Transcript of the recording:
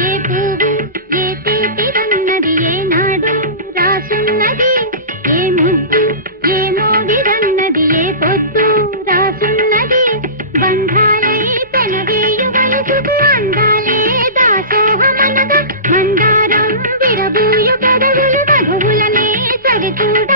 ఏ పువ్వు ఏ తీపిదన్నది ఏనాడు రాసున్నది, ఏ ముద్దు ఏ మోగిదన్నది ఏ పొద్దు రాసున్నది. బంధాలై పెనవేయు వయసుకు అందాలే దాసోహమనగా, మందారం విరబూయు పెదవులు మధువులనే సరిచూడ